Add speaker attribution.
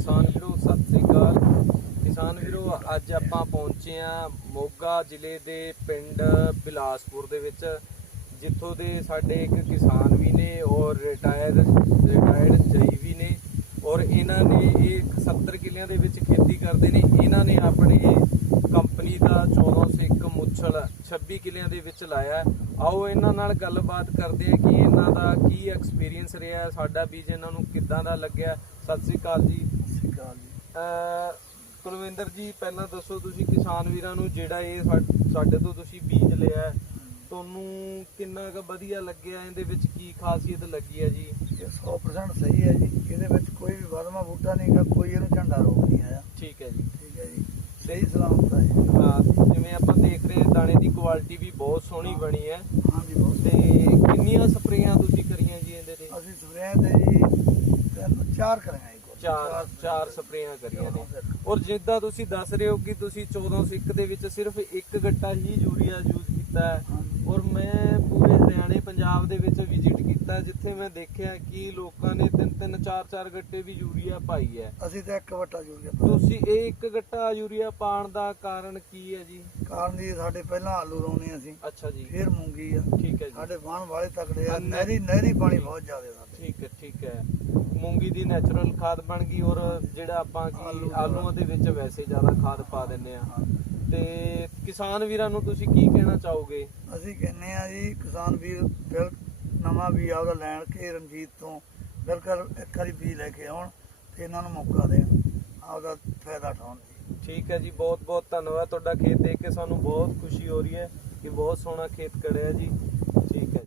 Speaker 1: ਕਿਸਾਨ ਵੀਰੋ ਸਤਿ ਸ੍ਰੀ ਅਕਾਲ। ਕਿਸਾਨ ਵੀਰੋ ਅੱਜ ਆਪਾਂ ਪਹੁੰਚੇ ਆ ਮੋਗਾ ਜ਼ਿਲ੍ਹੇ ਦੇ ਪਿੰਡ ਬਿਲਾਸਪੁਰ ਦੇ ਵਿੱਚ, ਜਿੱਥੋਂ ਦੇ ਸਾਡੇ ਇੱਕ ਕਿਸਾਨ ਵੀ ਨੇ ਔਰ ਰਿਟਾਇਰਡ ਜਈ ਵੀ ਨੇ। ਔਰ ਇਹਨਾਂ ਨੇ ਇਹ 70 ਕਿੱਲਿਆਂ ਦੇ ਵਿੱਚ ਖੇਤੀ ਕਰਦੇ ਨੇ। ਇਹਨਾਂ ਨੇ ਆਪਣੇ ਕੰਪਨੀ ਦਾ 1401 ਮੁੱਛਲ 26 ਕਿੱਲਿਆਂ ਦੇ ਵਿੱਚ ਲਾਇਆ। ਆਓ ਇਹਨਾਂ ਨਾਲ ਗੱਲਬਾਤ ਕਰਦੇ ਆ ਕਿ ਇਹਨਾਂ ਦਾ ਕੀ ਐਕਸਪੀਰੀਅੰਸ ਰਿਹਾ, ਸਾਡਾ ਬੀਜ ਇਹਨਾਂ ਨੂੰ ਕਿੱਦਾਂ ਦਾ ਲੱਗਿਆ। ਸਤਿ ਸ੍ਰੀ ਅਕਾਲ ਜੀ।
Speaker 2: ਸਤਿ ਸ਼੍ਰੀ ਅਕਾਲ ਜੀ।
Speaker 1: ਕੁਲਵਿੰਦਰ ਜੀ, ਪਹਿਲਾਂ ਦੱਸੋ ਤੁਸੀਂ ਕਿਸਾਨ ਵੀਰਾਂ ਨੂੰ ਜਿਹੜਾ ਇਹ ਸਾਡੇ ਤੋਂ ਤੁਸੀਂ ਬੀਜ ਲਿਆ, ਤੁਹਾਨੂੰ ਕਿੰਨਾ ਕੁ ਵਧੀਆ ਲੱਗਿਆ, ਇਹਦੇ ਵਿੱਚ ਕੀ ਖਾਸੀਅਤ ਲੱਗੀ ਹੈ ਜੀ?
Speaker 2: ਇਹ 100% ਸਹੀ ਹੈ ਜੀ। ਇਹਦੇ ਵਿੱਚ ਕੋਈ ਵੀ ਵਾਧਵਾ ਬੂਟਾ ਨਹੀਂ ਗਾ, ਕੋਈ ਇਹਨੂੰ ਝੰਡਾ ਰੋਗ ਨਹੀਂ ਆਇਆ।
Speaker 1: ਠੀਕ ਹੈ ਜੀ।
Speaker 2: ਠੀਕ ਹੈ ਜੀ, ਸਹੀ ਸਲਾਮਤ ਹੈ।
Speaker 1: ਹਾਂ, ਜਿਵੇਂ ਆਪਾਂ ਦੇਖ ਰਹੇ ਹਾਂ ਦਾਣੇ ਦੀ ਕੁਆਲਿਟੀ ਵੀ ਬਹੁਤ ਸੋਹਣੀ ਬਣੀ ਹੈ।
Speaker 2: ਹਾਂ ਜੀ, ਬਹੁਤ।
Speaker 1: ਤੇ ਕਿੰਨੀਆਂ ਸਪਰੇਆਂ ਤੁਸੀਂ ਕਰੀਆਂ ਜੀ ਇਹਦੇ ਤੇ?
Speaker 2: ਅਸੀਂ ਸਪਰੇਆਂ ਤੇ ਜੀ 4 ਕਰਾਂਗੇ।
Speaker 1: ਚਾਰ ਸਪਰੇਆਂ ਕਰੀਆਂ ਨੇ। ਔਰ ਜਿੱਦਾਂ ਤੁਸੀਂ ਦੱਸ ਰਹੇ ਹੋ ਕਿ ਤੁਸੀਂ 1401 ਦੇ ਵਿੱਚ ਸਿਰਫ ਇੱਕ ਗੱਟਾ ਹੀ ਯੂਰੀਆ ਯੂਜ਼ ਕੀਤਾ ਹੈ। ਔਰ ਮੈਂ ਪੂਰੇ ਹਰਿਆਣੇ ਪੰਜਾਬ ਦੇ ਵਿੱਚ ਵਿਜ਼ਿਟ ਕੀਤਾ, ਜਿੱਥੇ ਮੈਂ ਦੇਖਿਆ ਕਿ ਲੋਕਾਂ ਨੇ 3-3 4-4 ਗੱਟੇ ਵੀ ਯੂਰੀਆ ਪਾਈ ਹੈ।
Speaker 2: ਅਸੀਂ ਤਾਂ ਇੱਕ ਵੱਟਾ ਯੂਰੀਆ
Speaker 1: ਤੁਸੀਂ ਇਹ ਇੱਕ ਗੱਟਾ ਯੂਰੀਆ ਪਾਉਣ ਦਾ ਕਾਰਨ ਕੀ ਹੈ ਜੀ?
Speaker 2: ਕਾਰਨ ਜੀ, ਸਾਡੇ ਪਹਿਲਾਂ ਆਲੂ ਲਾਉਣੇ ਅਸੀਂ।
Speaker 1: ਅੱਛਾ ਜੀ।
Speaker 2: ਫਿਰ ਮੂੰਗੀ ਆ।
Speaker 1: ਠੀਕ ਹੈ ਜੀ।
Speaker 2: ਸਾਡੇ ਵਾਹਣ ਵਾਲੇ ਤਕੜੇ ਆ। ਨਹਿਰੀ ਪਾਣੀ ਬਹੁਤ ਜ਼ਿਆਦਾ ਸਾਡੇ।
Speaker 1: ਠੀਕ ਹੈ, ਠੀਕ ਹੈ। ਮੂੰਗੀ ਦੀ ਨੈਚੁਰਲ ਖਾਦ ਬਣ ਗਈ। ਔਰ ਜਿਹੜਾ ਆਪਾਂ ਕੀ ਆਲੂਆਂ ਦੇ ਵਿੱਚ ਵੈਸੇ ਜ਼ਿਆਦਾ ਖਾਦ ਪਾ ਦਿੰਦੇ ਆ। ਤੇ ਕਿਸਾਨ ਵੀਰਾਂ ਨੂੰ ਤੁਸੀਂ ਕੀ ਕਹਿਣਾ ਚਾਹੋਗੇ?
Speaker 2: ਅਸੀਂ ਕਹਿੰਦੇ ਆ ਜੀ, ਕਿਸਾਨ ਵੀਰ ਫਿਰ ਨਵਾਂ ਬੀਜ ਆਪਦਾ ਲੈਣ ਕੇ ਰਣਜੀਤ ਤੋਂ ਬਿਲਕੁਲ ਇੱਕ ਵਾਰੀ ਬੀਜ ਲੈ ਕੇ ਆਉਣ ਤੇ ਇਹਨਾਂ ਨੂੰ ਮੌਕਾ ਦੇਣ, ਆਪਦਾ ਫਾਇਦਾ ਉਠਾਉਣ ਜੀ।
Speaker 1: ਠੀਕ ਹੈ ਜੀ, ਬਹੁਤ ਬਹੁਤ ਧੰਨਵਾਦ। ਤੁਹਾਡਾ ਖੇਤ ਦੇਖ ਕੇ ਸਾਨੂੰ ਬਹੁਤ ਖੁਸ਼ੀ ਹੋ ਰਹੀ ਹੈ ਕਿ ਬਹੁਤ ਸੋਹਣਾ ਖੇਤ ਕਰਿਆ ਜੀ।